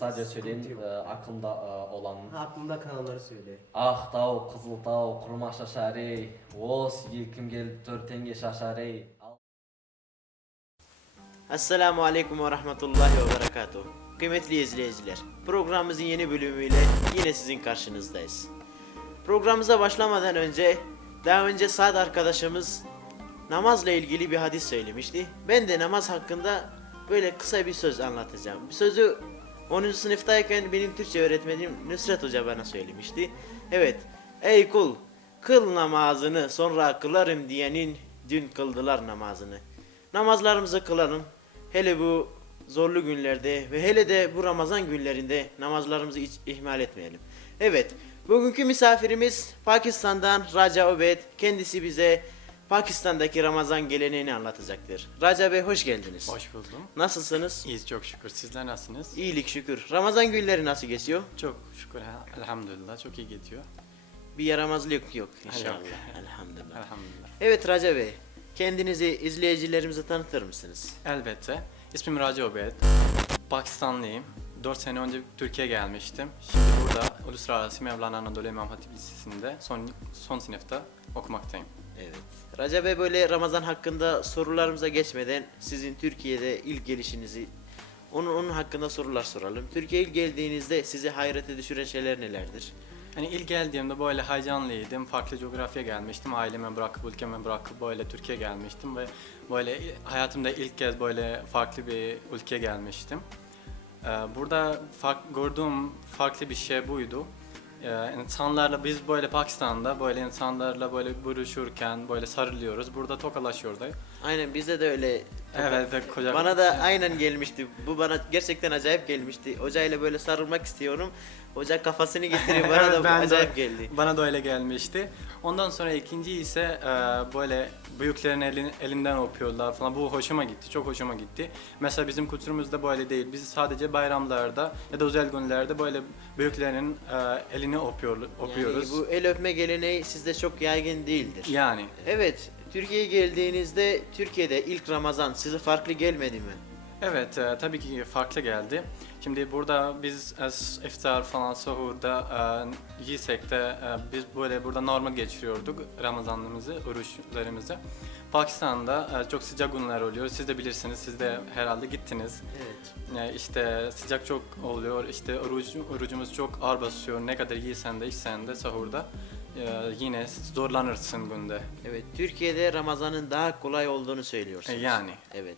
kısaca söyleyeyim e, aklımda e, olan Aklımda kalanları söyle. Ah dağ, kızıl dağ, kurma şaşarey O sizi kim geldi törtenge şaşarey Esselamu Aleyküm ve Rahmetullahi ve Berekatuhu. Kıymetli izleyiciler, programımızın yeni bölümüyle yine sizin karşınızdayız. Programımıza başlamadan önce, daha önce Saad arkadaşımız namazla ilgili bir hadis söylemişti. Ben de namaz hakkında böyle kısa bir söz anlatacağım. Bu sözü 10. sınıftayken benim Türkçe öğretmenim Nusret Hoca bana söylemişti. Evet, ey kul, kıl namazını sonra kılarım diyenin dün kıldılar namazını. Namazlarımızı kılalım. Hele bu zorlu günlerde ve hele de bu Ramazan günlerinde namazlarımızı hiç ihmal etmeyelim. Evet, bugünkü misafirimiz Pakistan'dan Raja Obed. Kendisi bize Pakistan'daki Ramazan geleneğini anlatacaktır. Raja Bey hoş geldiniz. Hoş buldum. Nasılsınız? İyiyiz çok şükür. Sizler nasılsınız? İyilik şükür. Ramazan günleri nasıl geçiyor? Çok şükür. ha- Elhamdülillah. Çok iyi gidiyor. Bir yaramazlık yok inşallah. Elhamdülillah. Elhamdülillah. Evet Raja Bey, kendinizi izleyicilerimize tanıtır mısınız? Elbette. İsmim Raci Obed. Pakistanlıyım. 4 sene önce Türkiye'ye gelmiştim. Şimdi burada Uluslararası Mevlana Anadolu İmam Hatip Lisesi'nde son, son sınıfta okumaktayım. Evet. Raja Bey böyle Ramazan hakkında sorularımıza geçmeden sizin Türkiye'de ilk gelişinizi onun onun hakkında sorular soralım. Türkiye'ye ilk geldiğinizde sizi hayrete düşüren şeyler nelerdir? Hani ilk geldiğimde böyle heyecanlıydım. Farklı coğrafya gelmiştim. Ailemi bırakıp, ülkemi bırakıp böyle Türkiye'ye gelmiştim ve böyle hayatımda ilk kez böyle farklı bir ülkeye gelmiştim. Ee, Burada fark, gördüğüm farklı bir şey buydu. Ee, insanlarla biz böyle Pakistan'da böyle insanlarla böyle buluşurken böyle sarılıyoruz. Burada tokalaşıyoruz. Aynen bizde de öyle. Evet, de koca Bana da aynen gelmişti. Bu bana gerçekten acayip gelmişti. Hocayla böyle sarılmak istiyorum. Hoca kafasını getiriyor bana Evet, da ben de- acayip geldi. Bana da öyle gelmişti. Ondan sonra ikinci ise e, böyle büyüklerin elin, elinden öpüyorlar falan. Bu hoşuma gitti. Çok hoşuma gitti. Mesela bizim kültürümüzde böyle değil. Biz sadece bayramlarda ya da özel günlerde böyle büyüklerin e, elini öpüyor, öpüyoruz. Yani bu el öpme geleneği sizde çok yaygın değildir. Yani Evet, Türkiye'ye geldiğinizde Türkiye'de ilk Ramazan size farklı gelmedi mi? Evet, e, tabii ki farklı geldi. Şimdi burada biz e, iftar falan sahurda e, yiysek de e, biz böyle burada normal geçiriyorduk Ramazanımızı, oruçlarımızı. Pakistan'da e, çok sıcak günler oluyor. Siz de bilirsiniz, siz de herhalde gittiniz. Evet. E, işte sıcak çok oluyor, işte oruç, orucumuz çok ağır basıyor. Ne kadar yiysen de içsen de sahurda e, yine zorlanırsın günde. Evet, Türkiye'de Ramazan'ın daha kolay olduğunu söylüyorsunuz. E, yani. Evet.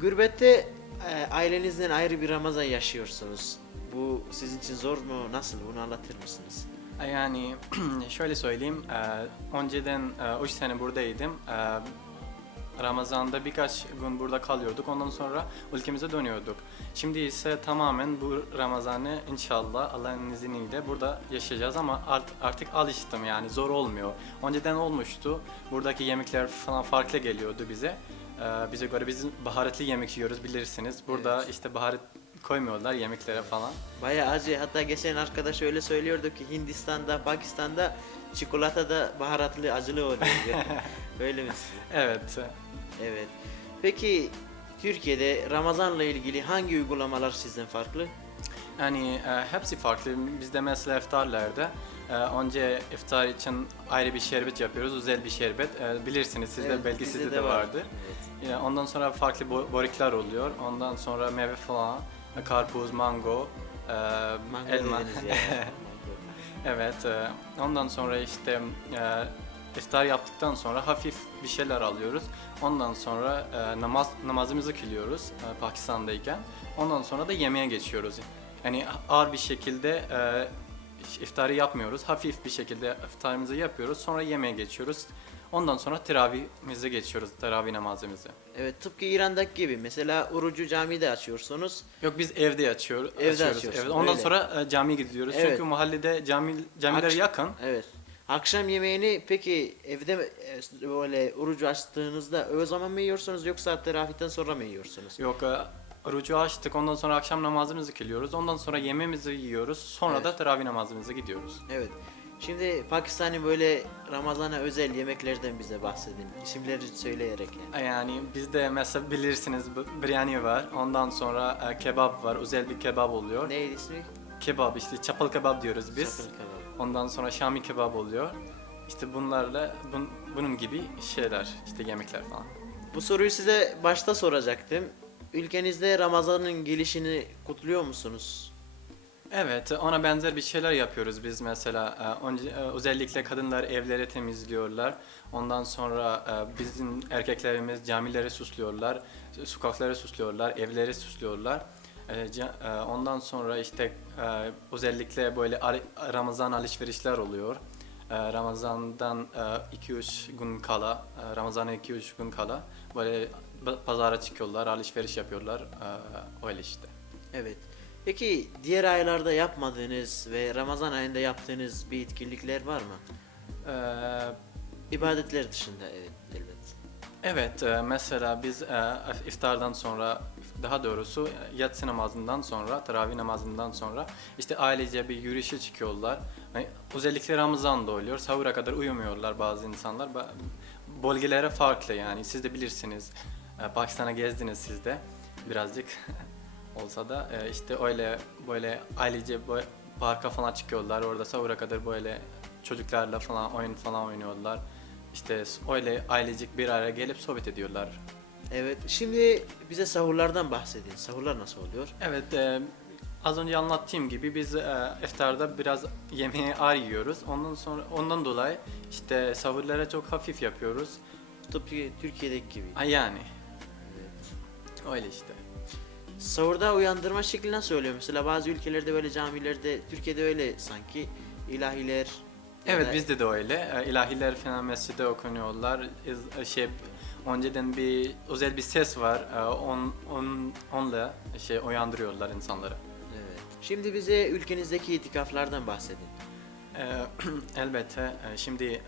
Gürbette e, ailenizden ayrı bir Ramazan yaşıyorsunuz. Bu sizin için zor mu? Nasıl? Bunu anlatır mısınız? E, Yani şöyle söyleyeyim, e, önceden 3 sene buradaydım. E, Ramazan'da birkaç gün burada kalıyorduk. Ondan sonra ülkemize dönüyorduk. Şimdi ise tamamen bu Ramazan'ı inşallah Allah'ın izniyle burada yaşayacağız ama art- artık alıştım yani zor olmuyor. Önceden olmuştu. Buradaki yemekler falan farklı geliyordu bize. E, bize göre biz baharatlı yemek yiyoruz bilirsiniz. Burada Evet. işte baharat koymuyorlar yemeklere falan. Bayağı acı. Hatta geçen arkadaş öyle söylüyordu ki Hindistan'da, Pakistan'da çikolata da baharatlı, acılı oluyor. öyle mi? Evet. Evet. Peki Türkiye'de Ramazan'la ilgili hangi uygulamalar sizden farklı? Yani e, hepsi farklı. Bizde mesela iftarlarda e, önce iftar için ayrı bir şerbet yapıyoruz. Özel bir şerbet. E, bilirsiniz sizde Evet, belki sizde de de, var. vardı. Evet. E, ondan sonra farklı bo- börekler oluyor. Ondan sonra meyve falan, e, karpuz, mango, e, Mango elma. evet. e, ondan sonra işte e, iftar yaptıktan sonra hafif bir şeyler alıyoruz. Ondan sonra e, namaz namazımızı kılıyoruz e, Pakistan'dayken. Ondan sonra da yemeğe geçiyoruz. Yani ağır bir şekilde e, iftarı yapmıyoruz. Hafif bir şekilde iftarımızı yapıyoruz. Sonra yemeğe geçiyoruz. Ondan sonra teravihimize geçiyoruz. Teravih namazımızı. Evet tıpkı İran'daki gibi. Mesela orucu camide açıyorsunuz. Yok biz evde açıyoruz. Evde açıyoruz. açıyorsun, Evet. Ondan öyle. sonra e, camiye gidiyoruz. Evet. Çünkü mahallede cami camiler Akş- yakın. Evet. Akşam yemeğini peki evde mi, e, böyle orucu açtığınızda o zaman mı yiyorsunuz yoksa teravihten sonra mı yiyorsunuz? Yok e, orucu açtık. Ondan sonra akşam namazımızı kılıyoruz. Ondan sonra yemeğimizi yiyoruz. Sonra Evet. da teravih namazımıza gidiyoruz. Evet. Şimdi Pakistan'ın böyle Ramazan'a özel yemeklerden bize bahsedin. İsimleri söyleyerek yani. Yani bizde mesela bilirsiniz b- biryani var. Ondan sonra e, kebap var. Özel bir kebap oluyor. Neydi ismi? Kebap işte çapal kebap diyoruz biz. Çapıl kebabı. Ondan sonra Şami kebap oluyor. İşte bunlarla bun- bunun gibi şeyler işte yemekler falan. Bu soruyu size başta soracaktım. Ülkenizde Ramazan'ın gelişini kutluyor musunuz? Evet, ona benzer bir şeyler yapıyoruz biz mesela. Ee, e, özellikle kadınlar evleri temizliyorlar. Ondan sonra e, bizim erkeklerimiz camileri süslüyorlar, sokakları süslüyorlar, evleri süslüyorlar. Ee, e, Ondan sonra işte özellikle böyle Ramazan alışverişler oluyor. Ee, Ramazan'dan 2-3 gün kala, e, Ramazan'a 2-3 gün kala böyle pazara çıkıyorlar, alışveriş yapıyorlar. Ee, Öyle işte. Evet. Peki diğer aylarda yapmadığınız ve Ramazan ayında yaptığınız bir etkinlikler var mı? Ee, İbadetler dışında evet elbet. Evet, e, mesela biz e, iftardan sonra, daha doğrusu e, yatsı namazından sonra, teravih namazından sonra işte ailece bir yürüyüşe çıkıyorlar. Yani özellikle Ramazan'da oluyor. Sahura kadar uyumuyorlar bazı insanlar. Ba- Bölgelere farklı yani. Siz de bilirsiniz. E, Pakistan'a gezdiniz siz de birazcık olsa da e, işte öyle böyle ailece parka falan çıkıyorlar. Orada sahura kadar böyle çocuklarla falan oyun falan oynuyorlar. İşte öyle ailecek bir araya gelip sohbet ediyorlar. Evet. Şimdi bize sahurlardan bahsedin. Sahurlar nasıl oluyor? Evet, e, az önce anlattığım gibi biz e, iftarda biraz yemeği ağır yiyoruz. Ondan sonra ondan dolayı işte sahurlara çok hafif yapıyoruz. Tıpkı Türkiye'deki gibi. Ha, yani Evet. öyle işte. Sahurda uyandırma şekli nasıl oluyor? Mesela bazı ülkelerde böyle camilerde, Türkiye'de öyle sanki ilahiler. ya Evet da- bizde de öyle. E, ilahiler falan mescide okunuyorlar. İz- e, Şey önceden bir özel bir ses var. E, On, on, onunla şey uyandırıyorlar insanları. Şimdi bize ülkenizdeki itikaflardan bahsedin. Ee, elbette e, şimdi e,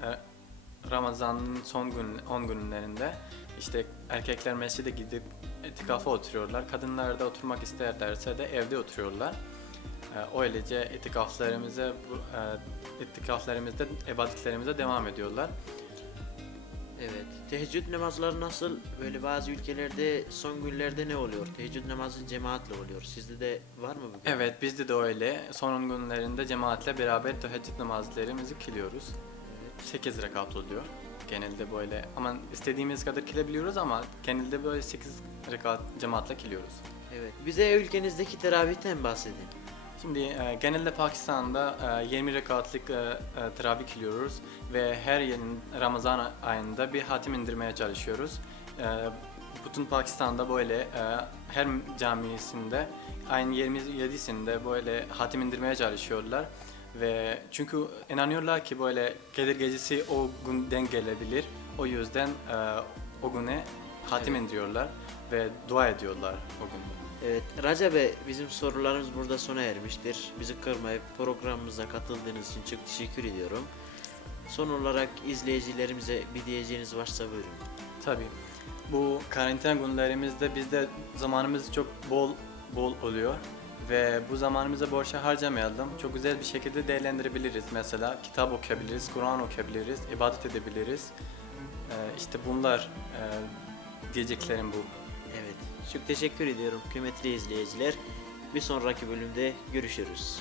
Ramazan'ın son gün 10 günlerinde işte erkekler mescide gidip itikafa oturuyorlar. Kadınlar da oturmak isterlerse de evde oturuyorlar. Ee, Öylece itikaflarımıza bu e, itikaflarımızda ibadetlerimize devam ediyorlar. Evet. Teheccüd namazları nasıl? Böyle bazı ülkelerde son günlerde ne oluyor? Teheccüd namazı cemaatle oluyor. Sizde de var mı bu? Evet bizde de öyle. Son günlerinde cemaatle beraber teheccüd namazlarımızı kılıyoruz. 8 rekat oluyor genelde böyle. Ama istediğimiz kadar kılabiliyoruz ama genelde böyle 8 rekat cemaatle kılıyoruz. Evet. Bize ülkenizdeki teravihten bahsedin. Şimdi e, genelde Pakistan'da e, 20 rekatlık e, e, teravih kılıyoruz ve her yılın Ramazan ayında bir hatim indirmeye çalışıyoruz. E, bütün Pakistan'da böyle e, her camisinde ayın 27'sinde böyle hatim indirmeye çalışıyorlar ve çünkü inanıyorlar ki böyle Kadir gecesi o gün denk gelebilir. O yüzden e, o güne hatim Evet. indiriyorlar ve dua ediyorlar o gün. Evet, Racabe bizim sorularımız burada sona ermiştir. Bizi kırmayıp programımıza katıldığınız için çok teşekkür ediyorum. Son olarak izleyicilerimize bir diyeceğiniz varsa buyurun. Tabii. Bu karantina günlerimizde bizde zamanımız çok bol bol oluyor ve bu zamanımızı boşa harcamayalım. Çok güzel bir şekilde değerlendirebiliriz. Mesela kitap okuyabiliriz, Kur'an okuyabiliriz, ibadet edebiliriz. Ee, işte bunlar e, diyeceklerim bu. Evet, çok teşekkür ediyorum kıymetli izleyiciler. Bir sonraki bölümde görüşürüz.